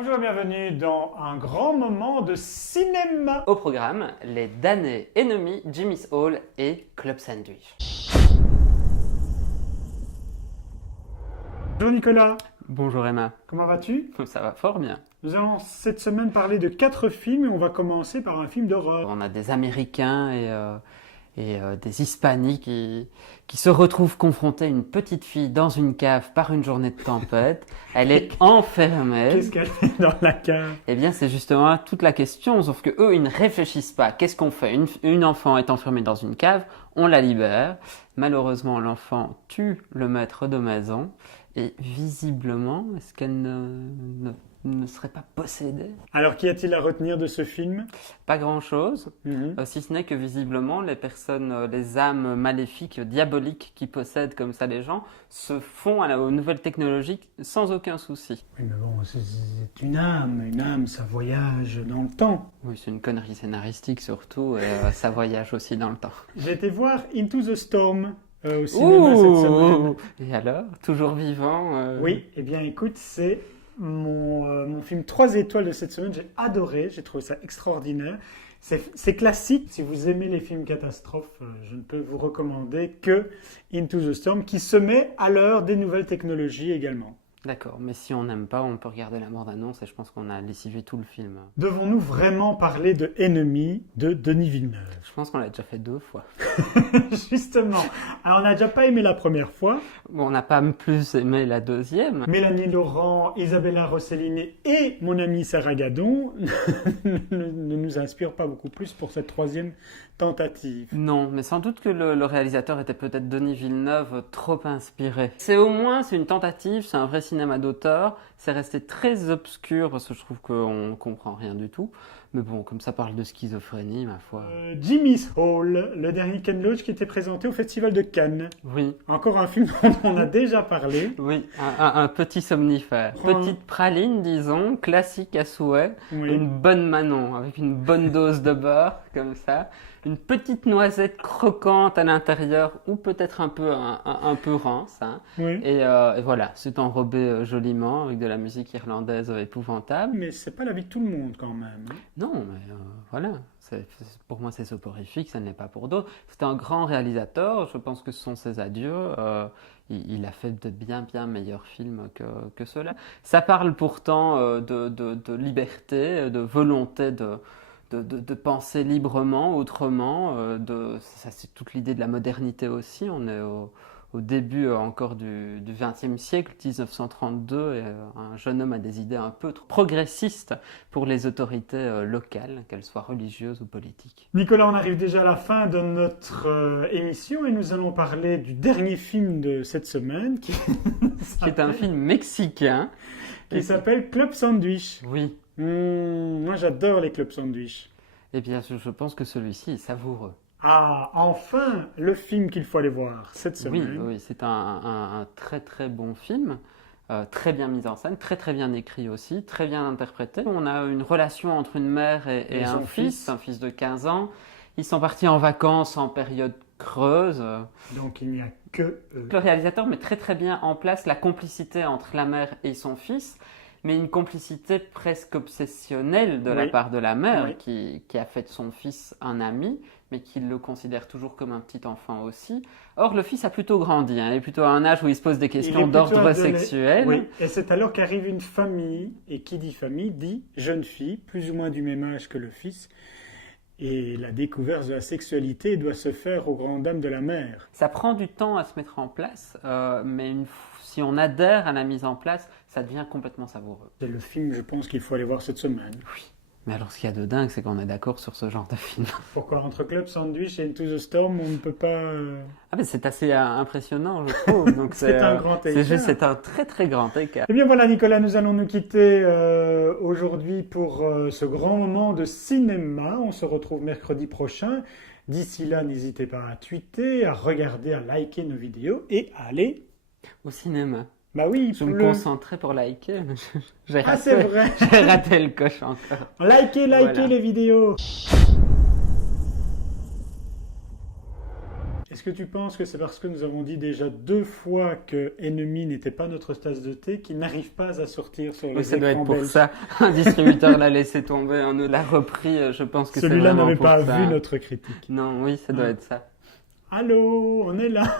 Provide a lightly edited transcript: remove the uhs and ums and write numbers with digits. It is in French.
Bonjour et bienvenue dans un grand moment de cinéma. Au programme, les damnés ennemis Jimmy's Hall et Club Sandwich. Bonjour Nicolas, Bonjour Emma, comment vas-tu? ça va fort bien. Nous allons cette semaine parler de 4 films et on va commencer par un film d'horreur. On a des Américains et des Hispaniques qui se retrouvent confrontés à une petite fille dans une cave par une journée de tempête. Elle est enfermée. Qu'est-ce qu'elle fait dans la cave? Eh bien, c'est justement toute la question, sauf que eux, ils ne réfléchissent pas. Qu'est-ce qu'on fait? Une enfant est enfermée dans une cave, on la libère. Malheureusement, l'enfant tue le maître de maison. Et visiblement, est-ce qu'elle ne serait pas possédée? Alors qu'y a-t-il à retenir de ce film? Pas grand-chose, si ce n'est que visiblement, les personnes, les âmes maléfiques, diaboliques qui possèdent comme ça les gens, se font aux nouvelles technologies sans aucun souci. Oui mais bon, c'est une âme ça voyage dans le temps. Oui, c'est une connerie scénaristique surtout, et ça voyage aussi dans le temps. J'ai été voir Into the Storm au cinéma cette semaine. Et alors? Toujours vivant Oui, eh bien écoute, c'est mon film 3 étoiles de cette semaine. J'ai adoré, j'ai trouvé ça extraordinaire. C'est classique. Si vous aimez les films catastrophes, je ne peux vous recommander que Into the Storm, qui se met à l'heure des nouvelles technologies également. D'accord, mais si on n'aime pas, on peut regarder la bande-annonce et je pense qu'on a lessivé tout le film. Devons-nous vraiment parler de Enemy de Denis Villeneuve? Je pense qu'on l'a déjà fait 2 fois. Justement. Alors on n'a déjà pas aimé la première fois. Bon, on n'a pas plus aimé la deuxième. Mélanie Laurent, Isabella Rossellini et mon ami Sarah Gadon ne nous inspirent pas beaucoup plus pour cette troisième tentative. Non, mais sans doute que le réalisateur était peut-être Denis Villeneuve trop inspiré. C'est une tentative, c'est un vrai cinéma d'auteur. C'est resté très obscur parce que je trouve qu'on ne comprend rien du tout. Mais bon, comme ça parle de schizophrénie, ma foi. Jimmy's Hall, le dernier Ken Loach qui était présenté au Festival de Cannes. Oui. Encore un film dont on a déjà parlé. Oui, un petit somnifère. Petite praline, disons, classique à souhait. Oui. Une bonne Manon, avec une bonne dose de beurre, comme ça. Une petite noisette croquante à l'intérieur, ou peut-être un peu rance. Hein. Oui. Et voilà, c'est enrobé joliment, avec de la musique irlandaise épouvantable. Mais c'est pas la vie de tout le monde quand même. Hein. Non, mais voilà. Pour moi, c'est soporifique, ça ne l'est pas pour d'autres. C'est un grand réalisateur, je pense que ce sont ses adieux. Il a fait de bien meilleurs films que ceux-là. Ça parle pourtant de liberté, de volonté de penser librement, autrement. Ça, c'est toute l'idée de la modernité aussi. On est au début encore du XXe siècle, 1932, et un jeune homme a des idées un peu trop progressistes pour les autorités locales, qu'elles soient religieuses ou politiques. Nicolas, on arrive déjà à la fin de notre émission et nous allons parler du dernier film de cette semaine qui est un film mexicain qui s'appelle Club Sandwich. Oui. Moi, j'adore les clubs sandwich. Eh bien, je pense que celui-ci est savoureux. Ah, enfin, le film qu'il faut aller voir cette semaine. Oui, c'est un très bon film, très bien mis en scène, très bien écrit aussi, très bien interprété. On a une relation entre une mère et un fils de 15 ans. Ils sont partis en vacances en période creuse. Donc il n'y a que eux. Le réalisateur met très bien en place la complicité entre la mère et son fils, mais une complicité presque obsessionnelle de la part de la mère, qui a fait de son fils un ami, mais qui le considère toujours comme un petit enfant aussi. Or, le fils a plutôt grandi, hein, il est plutôt à un âge où il se pose des questions d'ordre sexuel. Oui, et c'est alors qu'arrive une famille, et qui dit famille dit jeune fille, plus ou moins du même âge que le fils, et la découverte de la sexualité doit se faire aux grandes dames de la mère. Ça prend du temps à se mettre en place, mais si on adhère à la mise en place, ça devient complètement savoureux. C'est le film, je pense, qu'il faut aller voir cette semaine. Oui. Mais alors, ce qu'il y a de dingue, c'est qu'on est d'accord sur ce genre de film. Pourquoi entre Club Sandwich et Into the Storm, on ne peut pas... Ah ben c'est assez impressionnant, je trouve. Donc c'est un grand écart. C'est un très grand écart. Eh bien voilà, Nicolas, nous allons nous quitter aujourd'hui pour ce grand moment de cinéma. On se retrouve mercredi prochain. D'ici là, n'hésitez pas à tweeter, à regarder, à liker nos vidéos et à aller... au cinéma. Bah oui, je me concentrais pour liker. C'est vrai. J'ai raté le coche encore. Likez les vidéos. Est-ce que tu penses que c'est parce que nous avons dit déjà 2 fois que Ennemi n'était pas notre tasse de thé qu'il n'arrive pas à sortir sur Oui, les ça doit écrans être pour belges? ça. Un distributeur l'a laissé tomber, on nous l'a repris. Je pense que c'est Celui-là vraiment n'avait pour pas ça. vu notre critique. Non, oui, ça doit Non. être ça. Allô, on est là.